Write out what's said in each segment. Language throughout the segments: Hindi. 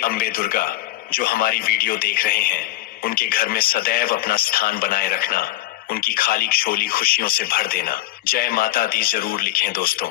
अम्बे दुर्गा, जो हमारी वीडियो देख रहे हैं, उनके घर में सदैव अपना स्थान बनाए रखना, उनकी खाली झोली खुशियों से भर देना। जय माता दी जरूर लिखें दोस्तों।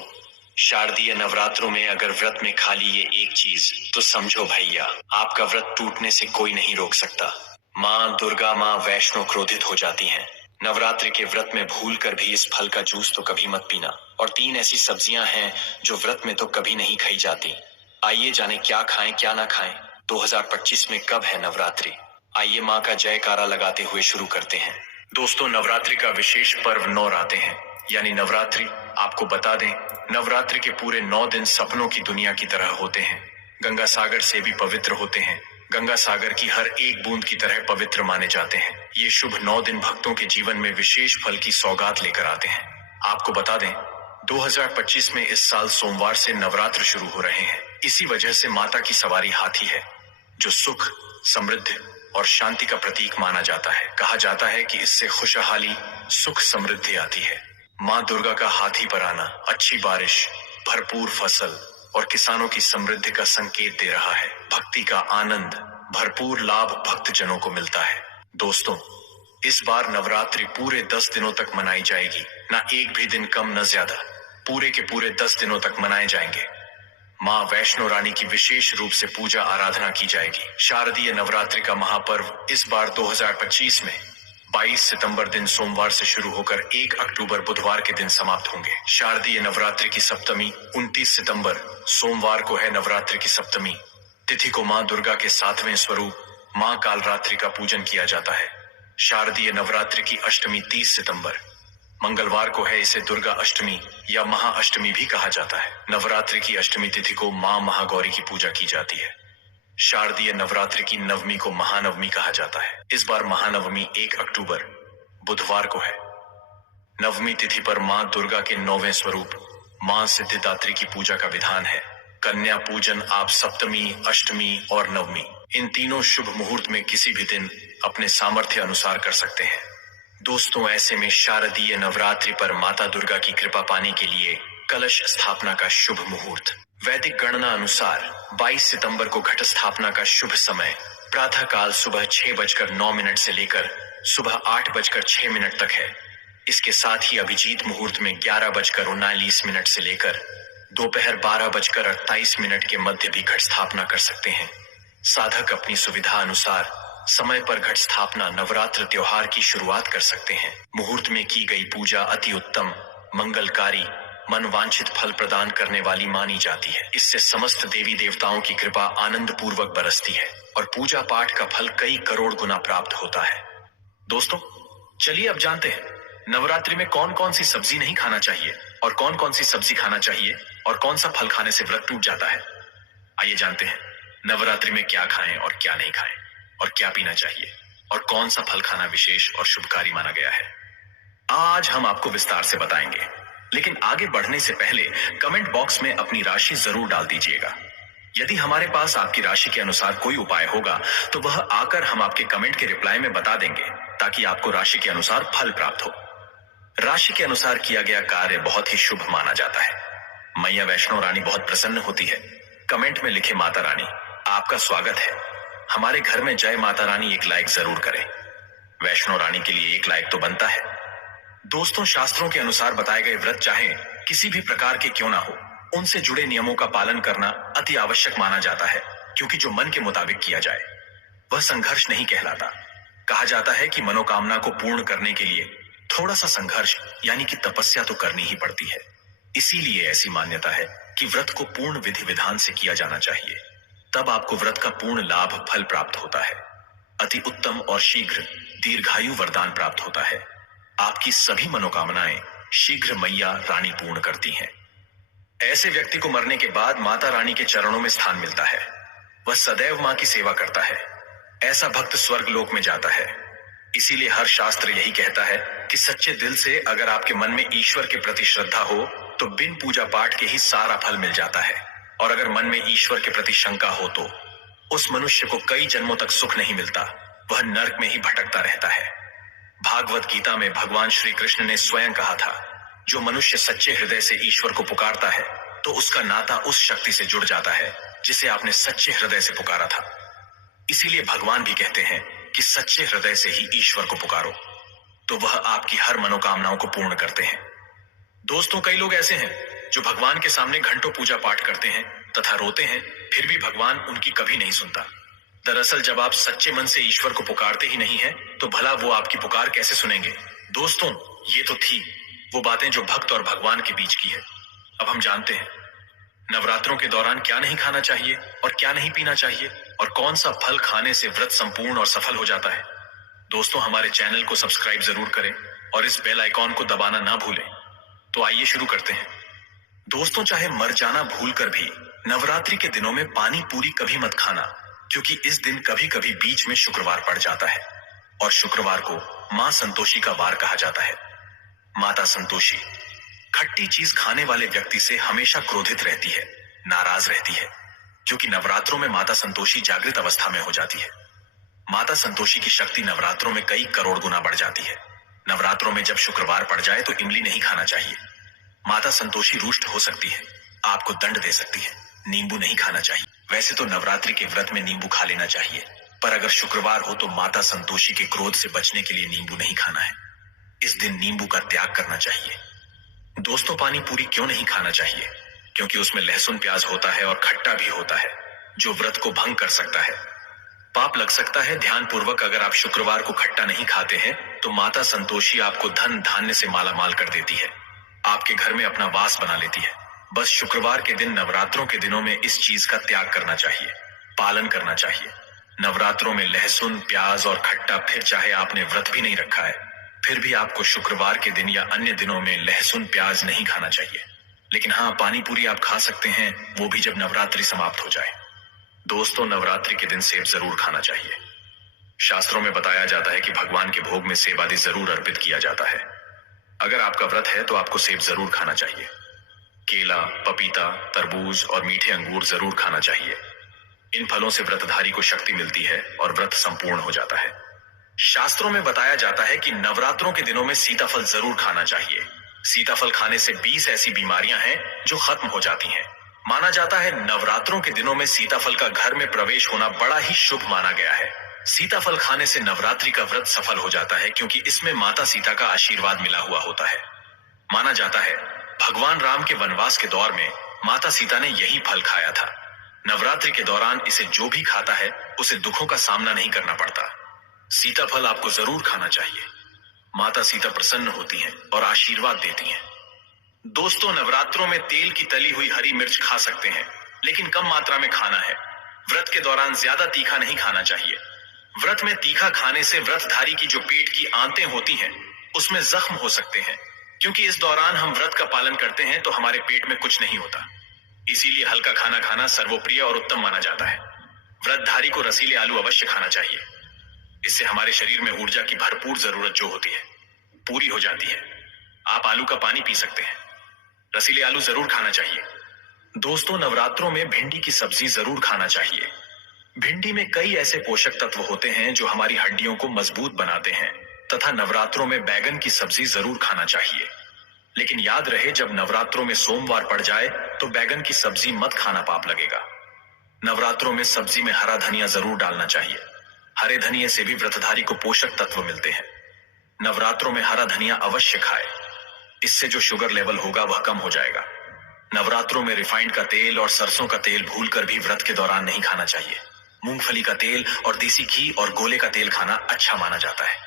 शारदीय नवरात्रों में अगर व्रत में खाली ये एक चीज, तो समझो भैया, आपका व्रत टूटने से कोई नहीं रोक सकता। माँ दुर्गा, माँ वैष्णो क्रोधित हो जाती हैं। नवरात्रि के व्रत में भूल कर भी इस फल का जूस तो कभी मत पीना। और 3 ऐसी सब्जियां हैं जो व्रत में तो कभी नहीं खाई जाती। आइए जाने क्या खाएं क्या ना खाएं। 2025 में कब है नवरात्रि? आइए माँ का जयकारा लगाते हुए शुरू करते हैं। दोस्तों, नवरात्रि का विशेष पर्व नवरात्रे हैं, यानी नवरात्रि। आपको बता दें, नवरात्रि के पूरे 9 दिन सपनों की दुनिया की तरह होते हैं। गंगा सागर से भी पवित्र होते हैं। गंगा सागर की हर एक बूंद की तरह पवित्र माने जाते हैं। ये शुभ 9 दिन भक्तों के जीवन में विशेष फल की सौगात लेकर आते हैं। आपको बता दें, 2025 में इस साल सोमवार से नवरात्र शुरू हो रहे हैं। इसी वजह से माता की सवारी हाथी है, जो सुख, समृद्धि और शांति का प्रतीक माना जाता है। कहा जाता है कि इससे खुशहाली, सुख, समृद्धि आती है। माँ दुर्गा का हाथी पर आना अच्छी बारिश, भरपूर फसल और किसानों की समृद्धि का संकेत दे रहा है। भक्ति का आनंद, भरपूर लाभ भक्तजनों को मिलता है। दोस्तों, इस बार नवरात्रि पूरे 10 दिनों तक मनाई जाएगी। ना एक भी दिन कम न ज्यादा, पूरे के पूरे 10 दिनों तक मनाए जाएंगे। माँ वैष्णो रानी की विशेष रूप से पूजा आराधना की जाएगी। शारदीय नवरात्रि का महापर्व इस बार 2025 में 22 सितंबर दिन सोमवार से शुरू होकर 1 अक्टूबर बुधवार के दिन समाप्त होंगे। शारदीय नवरात्रि की सप्तमी 29 सितंबर सोमवार को है। नवरात्रि की सप्तमी तिथि को माँ दुर्गा के 7वें स्वरूप माँ कालरात्रि का पूजन किया जाता है। शारदीय नवरात्रि की अष्टमी 30 सितंबर मंगलवार को है। इसे दुर्गा अष्टमी या महाअष्टमी भी कहा जाता है। नवरात्रि की अष्टमी तिथि को माँ महागौरी की पूजा की जाती है। शारदीय नवरात्रि की नवमी को महानवमी कहा जाता है। इस बार महानवमी 1 अक्टूबर बुधवार को है। नवमी तिथि पर माँ दुर्गा के 9वें स्वरूप माँ सिद्धिदात्री की पूजा का विधान है। कन्या पूजन आप सप्तमी, अष्टमी और नवमी, इन तीनों शुभ मुहूर्त में किसी भी दिन अपने सामर्थ्य अनुसार कर सकते हैं। दोस्तों, ऐसे में शारदीय नवरात्रि पर माता दुर्गा की कृपा पाने के लिए कलश स्थापना का शुभ मुहूर्त। वैदिक गणना अनुसार 22 सितंबर को घट स्थापना का शुभ समय प्रातः काल सुबह 6:09 से लेकर सुबह 8:06 तक है। इसके साथ ही अभिजीत मुहूर्त में 11:39 से लेकर दोपहर 12:28 के मध्य भी घट स्थापना कर सकते हैं। साधक अपनी सुविधा अनुसार समय पर घट स्थापना नवरात्र त्योहार की शुरुआत कर सकते हैं। मुहूर्त में की गई पूजा अति उत्तम, मंगलकारी, मनवांछित फल प्रदान करने वाली मानी जाती है। इससे समस्त देवी देवताओं की कृपा आनंद पूर्वक बरसती है और पूजा पाठ का फल कई करोड़ गुना प्राप्त होता है। दोस्तों, चलिए अब जानते हैं नवरात्रि में कौन कौन सी सब्जी नहीं खाना चाहिए और कौन कौन सी सब्जी खाना चाहिए और कौन सा फल खाने से व्रत टूट जाता है। आइए जानते हैं नवरात्रि में क्या खाएं और क्या नहीं खाएं और क्या पीना चाहिए और कौन सा फल खाना विशेष और शुभकारी माना गया है। आज हम आपको विस्तार से बताएंगे, लेकिन आगे बढ़ने से पहले कमेंट बॉक्स में अपनी राशि जरूर डाल दीजिएगा। यदि हमारे पास आपकी राशि के अनुसार कोई उपाय होगा तो वह आकर हम आपके कमेंट के रिप्लाई में बता देंगे, ताकि आपको राशि के अनुसार फल प्राप्त हो। राशि के अनुसार किया गया कार्य बहुत ही शुभ माना जाता है। मैया वैष्णो रानी बहुत प्रसन्न होती है। कमेंट में लिखे माता रानी आपका स्वागत है, हमारे घर में जय माता रानी, एक लाइक जरूर करें। वैष्णो रानी के लिए एक लाइक तो बनता है। दोस्तों, शास्त्रों के अनुसार बताए गए व्रत चाहे किसी भी प्रकार के क्यों ना हो, उनसे जुड़े नियमों का पालन करना अति आवश्यक माना जाता है, क्योंकि जो मन के मुताबिक किया जाए वह संघर्ष नहीं कहलाता। कहा जाता है कि मनोकामना को पूर्ण करने के लिए थोड़ा सा संघर्ष यानी कि तपस्या तो करनी ही पड़ती है। इसीलिए ऐसी मान्यता है कि व्रत को पूर्ण विधि विधान से किया जाना चाहिए, तब आपको व्रत का पूर्ण लाभ फल प्राप्त होता है। अति उत्तम और शीघ्र दीर्घायु वरदान प्राप्त होता है। आपकी सभी मनोकामनाएं शीघ्र मैया रानी पूर्ण करती हैं। ऐसे व्यक्ति को मरने के बाद माता रानी के चरणों में स्थान मिलता है। वह सदैव मां की सेवा करता है। ऐसा भक्त स्वर्ग लोक में जाता है। इसीलिए हर शास्त्र यही कहता है कि सच्चे दिल से अगर आपके मन में ईश्वर के प्रति श्रद्धा हो तो बिन पूजा पाठ के ही सारा फल मिल जाता है। और अगर मन में ईश्वर के प्रति शंका हो तो उस मनुष्य को कई जन्मों तक सुख नहीं मिलता, वह नरक में ही भटकता रहता है। भागवत गीता में भगवान श्री कृष्ण ने स्वयं कहा था, जो मनुष्य सच्चे हृदय से ईश्वर को पुकारता है तो उसका नाता उस शक्ति से जुड़ जाता है जिसे आपने सच्चे हृदय से पुकारा था। इसीलिए भगवान भी कहते हैं कि सच्चे हृदय से ही ईश्वर को पुकारो, तो वह आपकी हर मनोकामनाओं को पूर्ण करते हैं। दोस्तों, कई लोग ऐसे हैं जो भगवान के सामने घंटों पूजा पाठ करते हैं तथा रोते हैं, फिर भी भगवान उनकी कभी नहीं सुनता। दरअसल जब आप सच्चे मन से ईश्वर को पुकारते ही नहीं हैं, तो भला वो आपकी पुकार कैसे सुनेंगे। दोस्तों, ये तो थी वो बातें जो भक्त और भगवान के बीच की है। अब हम जानते हैं नवरात्रों के दौरान क्या नहीं खाना चाहिए और क्या नहीं पीना चाहिए, और कौन सा फल खाने से व्रत संपूर्ण और सफल हो जाता है। दोस्तों, हमारे चैनल को सब्सक्राइब जरूर करें और इस बेल आइकॉन को दबाना ना भूलें। तो आइए शुरू करते हैं। दोस्तों, चाहे मर जाना भूल कर भी नवरात्रि के दिनों में पानी पूरी कभी मत खाना, क्योंकि इस दिन कभी कभी बीच में शुक्रवार पड़ जाता है और शुक्रवार को मां संतोषी का वार कहा जाता है। माता संतोषी खट्टी चीज खाने वाले व्यक्ति से हमेशा क्रोधित रहती है, नाराज रहती है, क्योंकि नवरात्रों में माता संतोषी जागृत अवस्था में हो जाती है। माता संतोषी की शक्ति नवरात्रों में कई करोड़ गुना बढ़ जाती है। नवरात्रों में जब शुक्रवार पड़ जाए तो इमली नहीं खाना चाहिए। माता संतोषी रुष्ट हो सकती है, आपको दंड दे सकती है। नींबू नहीं खाना चाहिए। वैसे तो नवरात्रि के व्रत में नींबू खा लेना चाहिए, पर अगर शुक्रवार हो तो माता संतोषी के क्रोध से बचने के लिए नींबू नहीं खाना है। इस दिन नींबू का त्याग करना चाहिए। दोस्तों, पानी पूरी क्यों नहीं खाना चाहिए? क्योंकि उसमें लहसुन प्याज होता है और खट्टा भी होता है, जो व्रत को भंग कर सकता है। पाप लग सकता है। ध्यानपूर्वक अगर आप शुक्रवार को खट्टा नहीं खाते हैं तो माता संतोषी आपको धन धान्य से मालामाल कर देती है, आपके घर में अपना वास बना लेती है। बस शुक्रवार के दिन नवरात्रों के दिनों में इस चीज का त्याग करना चाहिए, पालन करना चाहिए। नवरात्रों में लहसुन प्याज और खट्टा, फिर चाहे आपने व्रत भी नहीं रखा है, फिर भी आपको शुक्रवार के दिन या अन्य दिनों में लहसुन प्याज नहीं खाना चाहिए। लेकिन हाँ, पानी पूरी आप खा सकते हैं, वो भी जब नवरात्रि समाप्त हो जाए। दोस्तों, नवरात्रि के दिन सेब जरूर खाना चाहिए। शास्त्रों में बताया जाता है कि भगवान के भोग में सेब आदि जरूर अर्पित किया जाता है। अगर आपका व्रत है तो आपको सेब जरूर खाना चाहिए। केला, पपीता, तरबूज और मीठे अंगूर जरूर खाना चाहिए। इन फलों से व्रतधारी को शक्ति मिलती है और व्रत संपूर्ण हो जाता है। शास्त्रों में बताया जाता है कि नवरात्रों के दिनों में सीताफल जरूर खाना चाहिए। सीताफल खाने से 20 ऐसी बीमारियां हैं जो खत्म हो जाती हैं। माना जाता है नवरात्रों के दिनों में सीताफल का घर में प्रवेश होना बड़ा ही शुभ माना गया है। सीताफल खाने से नवरात्रि का व्रत सफल हो जाता है, क्योंकि इसमें माता सीता का आशीर्वाद मिला हुआ होता है। माना जाता है भगवान राम के वनवास के दौर में माता सीता ने यही फल खाया था। नवरात्रि के दौरान इसे जो भी खाता है उसे दुखों का सामना नहीं करना पड़ता। सीताफल आपको जरूर खाना चाहिए। माता सीता प्रसन्न होती हैं और आशीर्वाद देती हैं। दोस्तों, नवरात्रों में तेल की तली हुई हरी मिर्च खा सकते हैं, लेकिन कम मात्रा में खाना है। व्रत के दौरान ज्यादा तीखा नहीं खाना चाहिए। व्रत में तीखा खाने से व्रतधारी की जो पेट की आंतें होती हैं उसमें जख्म हो सकते हैं। क्योंकि इस दौरान हम व्रत का पालन करते हैं तो हमारे पेट में कुछ नहीं होता, इसीलिए हल्का खाना खाना सर्वप्रिय और उत्तम माना जाता है। व्रतधारी को रसीले आलू अवश्य खाना चाहिए। इससे हमारे शरीर में ऊर्जा की भरपूर जरूरत जो होती है पूरी हो जाती है। आप आलू का पानी पी सकते हैं। रसीले आलू जरूर खाना चाहिए। दोस्तों, नवरात्रों में भिंडी की सब्जी जरूर खाना चाहिए। भिंडी में कई ऐसे पोषक तत्व होते हैं जो हमारी हड्डियों को मजबूत बनाते हैं, तथा नवरात्रों में बैगन की सब्जी जरूर खाना चाहिए। लेकिन याद रहे, जब नवरात्रों में सोमवार पड़ जाए तो बैगन की सब्जी मत खाना, पाप लगेगा। नवरात्रों में सब्जी में हरा धनिया जरूर डालना चाहिए। हरे धनिये से भी व्रतधारी को पोषक तत्व मिलते हैं। नवरात्रों में हरा धनिया अवश्य खाए, इससे जो शुगर लेवल होगा वह कम हो जाएगा। नवरात्रों में रिफाइंड का तेल और सरसों का तेल भूलकर भी व्रत के दौरान नहीं खाना चाहिए। मूंगफली का तेल और देसी घी और गोले का तेल खाना अच्छा माना जाता है।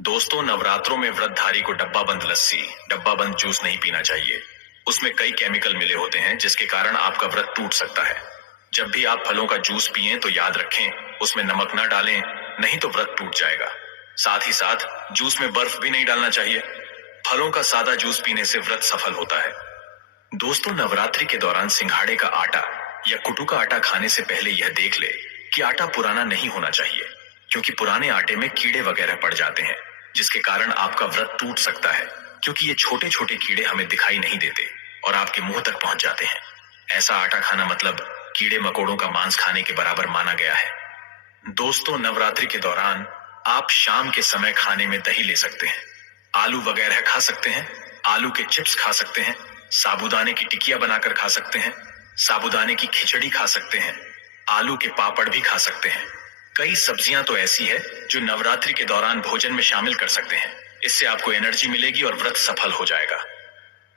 दोस्तों, नवरात्रों में व्रतधारी को डब्बा बंद लस्सी, डब्बा बंद जूस नहीं पीना चाहिए। उसमें कई केमिकल मिले होते हैं जिसके कारण आपका व्रत टूट सकता है। जब भी आप फलों का जूस पिएं तो याद रखें उसमें नमक ना डालें, नहीं तो व्रत टूट जाएगा। साथ ही साथ जूस में बर्फ भी नहीं डालना चाहिए। फलों का सादा जूस पीने से व्रत सफल होता है। दोस्तों, नवरात्रि के दौरान सिंघाड़े का आटा या कुटू का आटा खाने से पहले यह देख ले कि आटा पुराना नहीं होना चाहिए, क्योंकि पुराने आटे में कीड़े वगैरह पड़ जाते हैं, जिसके कारण आपका व्रत टूट सकता है। क्योंकि ये छोटे छोटे कीड़े हमें दिखाई नहीं देते और आपके मुंह तक पहुंच जाते हैं। ऐसा आटा खाना मतलब कीड़े मकोड़ों का मांस खाने के बराबर माना गया है। दोस्तों, नवरात्रि के दौरान आप शाम के समय खाने में दही ले सकते हैं, आलू वगैरह खा सकते हैं, आलू के चिप्स खा सकते हैं, साबूदाने की टिकिया बनाकर खा सकते हैं। साबूदाने की खिचड़ी खा सकते हैं, आलू के पापड़ भी खा सकते हैं। कई सब्जियां तो ऐसी है जो नवरात्रि के दौरान भोजन में शामिल कर सकते हैं। इससे आपको एनर्जी मिलेगी और व्रत सफल हो जाएगा।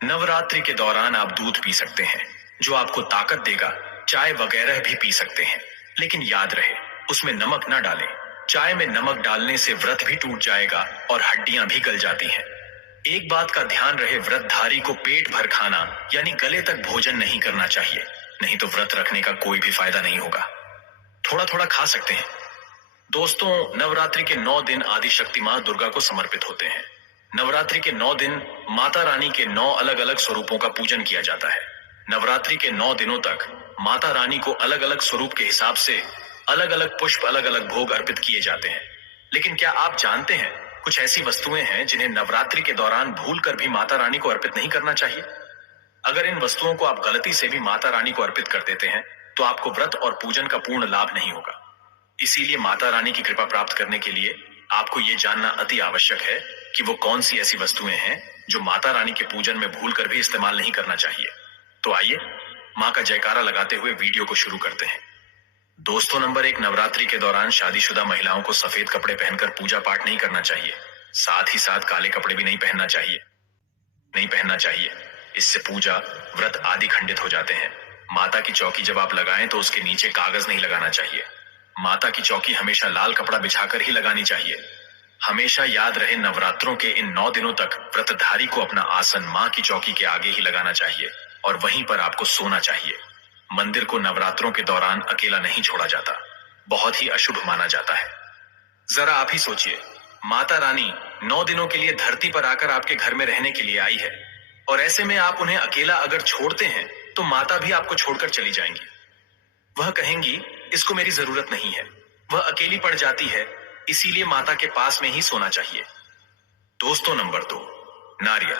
नवरात्रि के दौरान आप दूध पी सकते हैं जो आपको ताकत देगा। चाय वगैरह भी पी सकते हैं, लेकिन याद रहे उसमें नमक ना डालें। चाय में नमक डालने से व्रत भी टूट जाएगा और हड्डियां भी गल जाती हैं। एक बात का ध्यान रहे, व्रतधारी को पेट भर खाना यानी गले तक भोजन नहीं करना चाहिए, नहीं तो व्रत रखने का कोई भी फायदा नहीं होगा। थोड़ा थोड़ा खा सकते हैं। दोस्तों, नवरात्रि के 9 दिन आदि शक्ति मां दुर्गा को समर्पित होते हैं। नवरात्रि के 9 दिन माता रानी के 9 अलग अलग स्वरूपों का पूजन किया जाता है। नवरात्रि के 9 दिनों तक माता रानी को अलग अलग स्वरूप के हिसाब से अलग अलग पुष्प, अलग अलग भोग अर्पित किए जाते हैं। लेकिन क्या आप जानते हैं, कुछ ऐसी वस्तुएं हैं जिन्हें नवरात्रि के दौरान भूलकर भी माता रानी को अर्पित नहीं करना चाहिए। अगर इन वस्तुओं को आप गलती से भी माता रानी को अर्पित कर देते हैं तो आपको व्रत और पूजन का पूर्ण लाभ नहीं होगा। इसीलिए माता रानी की कृपा प्राप्त करने के लिए आपको ये जानना अति आवश्यक है कि वो कौन सी ऐसी वस्तुएं हैं जो माता रानी के पूजन में भूलकर भी इस्तेमाल नहीं करना चाहिए। तो आइए मां का जयकारा लगाते हुए वीडियो को शुरू करते हैं। दोस्तों, नंबर 1, नवरात्रि के दौरान शादीशुदा महिलाओं को सफेद कपड़े पहनकर पूजा पाठ नहीं करना चाहिए। साथ ही साथ काले कपड़े भी नहीं पहनना चाहिए। इससे पूजा, व्रत आदि खंडित हो जाते हैं। माता की चौकी जब आप लगाएं तो उसके नीचे कागज नहीं लगाना चाहिए। माता की चौकी हमेशा लाल कपड़ा बिछाकर ही लगानी चाहिए। हमेशा याद रहे, नवरात्रों के इन 9 दिनों तक व्रतधारी को अपना आसन मां की चौकी के आगे ही लगाना चाहिए और वहीं पर आपको सोना चाहिए। मंदिर को नवरात्रों के दौरान अकेला नहीं छोड़ा जाता, बहुत ही अशुभ माना जाता है। जरा आप ही सोचिए, माता रानी 9 दिनों के लिए धरती पर आकर आपके घर में रहने के लिए आई है और ऐसे में आप उन्हें अकेला अगर छोड़ते हैं तो माता भी आपको छोड़कर चली जाएंगी। वह कहेंगी, इसको मेरी जरूरत नहीं है। वह अकेली पड़ जाती है, इसीलिए माता के पास में ही सोना चाहिए। दोस्तों, नंबर 2, नारियल।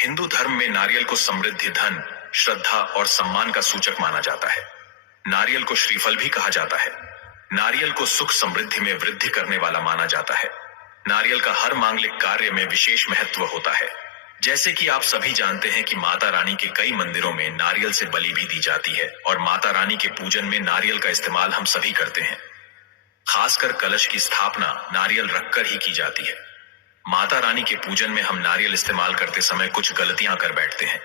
हिंदू धर्म में नारियल को समृद्धि, धन, श्रद्धा और सम्मान का सूचक माना जाता है। नारियल को श्रीफल भी कहा जाता है। नारियल को सुख समृद्धि में वृद्धि करने वाला माना जाता है। नारियल का हर मांगलिक कार्य में विशेष महत्व होता है। जैसे कि आप सभी जानते हैं कि माता रानी के कई मंदिरों में नारियल से बलि भी दी जाती है और माता रानी के पूजन में नारियल का इस्तेमाल हम सभी करते हैं। खासकर कलश की स्थापना नारियल रखकर ही की जाती है। माता रानी के पूजन में हम नारियल इस्तेमाल करते समय कुछ गलतियां कर बैठते हैं।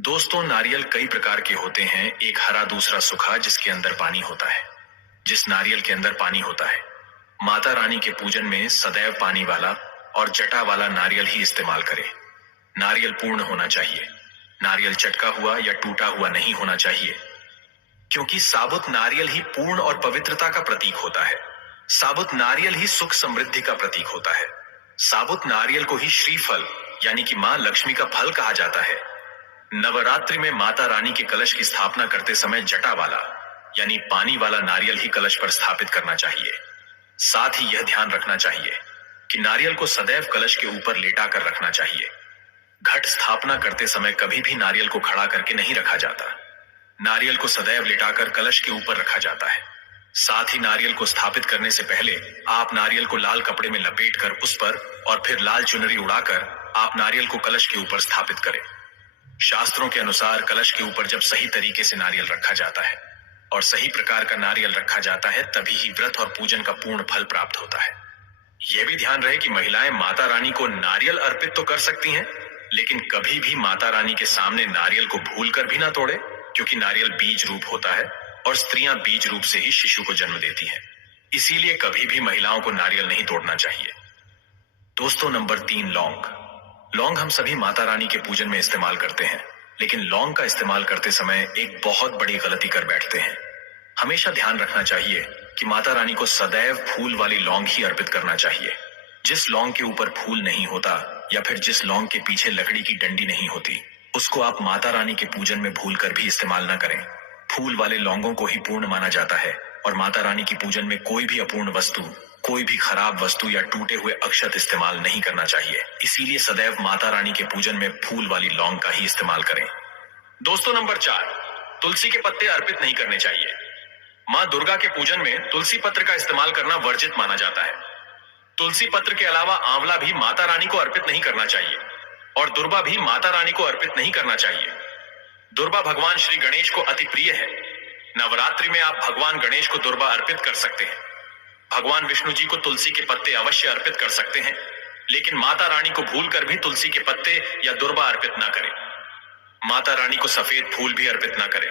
दोस्तों, नारियल कई प्रकार के होते हैं, एक हरा, दूसरा सूखा, जिसके अंदर पानी होता है। जिस नारियल के अंदर पानी होता है, माता रानी के पूजन में सदैव पानी वाला और जटा वाला नारियल ही इस्तेमाल करें। नारियल पूर्ण होना चाहिए। नारियल चटका हुआ या टूटा हुआ नहीं होना चाहिए, क्योंकि साबुत नारियल ही पूर्ण और पवित्रता का प्रतीक होता है। साबुत नारियल ही सुख समृद्धि का प्रतीक होता है। साबुत नारियल को ही श्रीफल यानी कि मां लक्ष्मी का फल कहा जाता है। नवरात्रि में माता रानी के कलश की स्थापना करते समय जटा वाला यानी पानी वाला नारियल ही कलश पर स्थापित करना चाहिए। साथ ही यह ध्यान रखना चाहिए कि नारियल को सदैव कलश के ऊपर लेटा कर रखना चाहिए। घट स्थापना करते समय कभी भी नारियल को खड़ा करके नहीं रखा जाता। नारियल को सदैव लेटाकर कलश के ऊपर रखा जाता है। साथ ही नारियल को स्थापित करने से पहले आप नारियल को लाल कपड़े में लपेटकर उस पर और फिर लाल चुनरी उड़ाकर आप नारियल को कलश के ऊपर स्थापित करें। शास्त्रों के अनुसार कलश के ऊपर जब सही तरीके से नारियल रखा जाता है और सही प्रकार का नारियल रखा जाता है, तभी ही व्रत और पूजन का पूर्ण फल प्राप्त होता है। यह भी ध्यान रहे कि महिलाएं माता रानी को नारियल अर्पित तो कर सकती हैं, लेकिन कभी भी माता रानी के सामने नारियल को भूलकर भी ना तोड़े, क्योंकि नारियल बीज रूप होता है और स्त्रियां बीज रूप से ही शिशु को जन्म देती हैं। इसीलिए कभी भी महिलाओं को नारियल नहीं तोड़ना चाहिए। दोस्तों, नंबर 3, लौंग। लौंग हम सभी माता रानी के पूजन में इस्तेमाल करते हैं, लेकिन लौंग का इस्तेमाल करते समय एक बहुत बड़ी गलती कर बैठते हैं। हमेशा ध्यान रखना चाहिए कि माता रानी को सदैव फूल वाली लौंग ही अर्पित करना चाहिए। जिस लौंग के ऊपर फूल नहीं होता या फिर जिस लौंग के पीछे लकड़ी की डंडी नहीं होती, उसको आप माता रानी के पूजन में भूलकर भी इस्तेमाल न करें। फूल वाले लौंगों को ही पूर्ण माना जाता है और माता रानी की पूजन में कोई भी अपूर्ण वस्तु, कोई भी खराब वस्तु या टूटे हुए अक्षत इस्तेमाल नहीं करना चाहिए। इसीलिए सदैव माता रानी के पूजन में फूल वाली लौंग का ही इस्तेमाल करें। दोस्तों, नंबर 4, तुलसी के पत्ते अर्पित नहीं करने चाहिए। मां दुर्गा के पूजन में तुलसी पत्र का इस्तेमाल करना वर्जित माना जाता है। तुलसी पत्र के अलावा आंवला भी माता रानी को अर्पित नहीं करना चाहिए और दुर्वा भी माता रानी को अर्पित नहीं करना चाहिए। दुर्बा भगवान श्री गणेश को अति प्रिय है। नवरात्रि में आप भगवान गणेश को दुर्बा अर्पित कर सकते हैं। भगवान विष्णु जी को तुलसी के पत्ते अवश्य अर्पित कर सकते हैं, लेकिन माता रानी को भूलकर भी तुलसी के पत्ते या दुर्बा अर्पित ना करें। माता रानी को सफेद फूल भी अर्पित ना करें।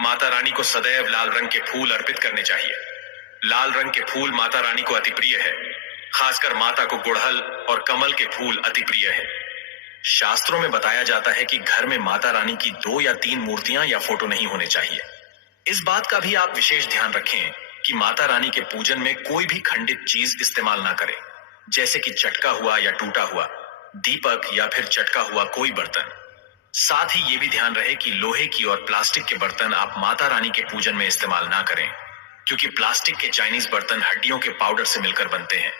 माता रानी को सदैव लाल रंग के फूल अर्पित करने चाहिए। लाल रंग के फूल माता रानी को अति प्रिय है। खासकर माता को गुड़हल और कमल के फूल अति प्रिय है। शास्त्रों में बताया जाता है कि घर में माता रानी की 2 या 3 मूर्तियां या फोटो नहीं होने चाहिए। इस बात का भी आप विशेष ध्यान रखें कि माता रानी के पूजन में कोई भी खंडित चीज इस्तेमाल ना करें, जैसे कि चटका हुआ या टूटा हुआ दीपक या फिर चटका हुआ कोई बर्तन। साथ ही ये भी ध्यान रहे कि लोहे की और प्लास्टिक के बर्तन आप माता रानी के पूजन में इस्तेमाल ना करें, क्योंकि प्लास्टिक के चाइनीज बर्तन हड्डियों के पाउडर से मिलकर बनते हैं।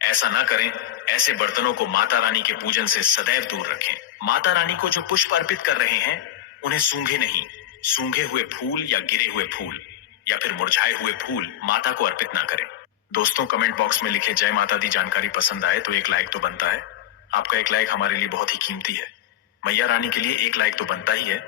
ऐसा ना करें। ऐसे बर्तनों को माता रानी के पूजन से सदैव दूर रखें। माता रानी को जो पुष्प अर्पित कर रहे हैं उन्हें सूंघे नहीं। सूंघे हुए फूल या गिरे हुए फूल या फिर मुरझाए हुए फूल माता को अर्पित ना करें। दोस्तों, कमेंट बॉक्स में लिखे जय माता दी जानकारी पसंद आए तो एक लाइक तो बनता है। आपका एक लाइक हमारे लिए बहुत ही कीमती है। मैया रानी के लिए एक लाइक तो बनता ही है।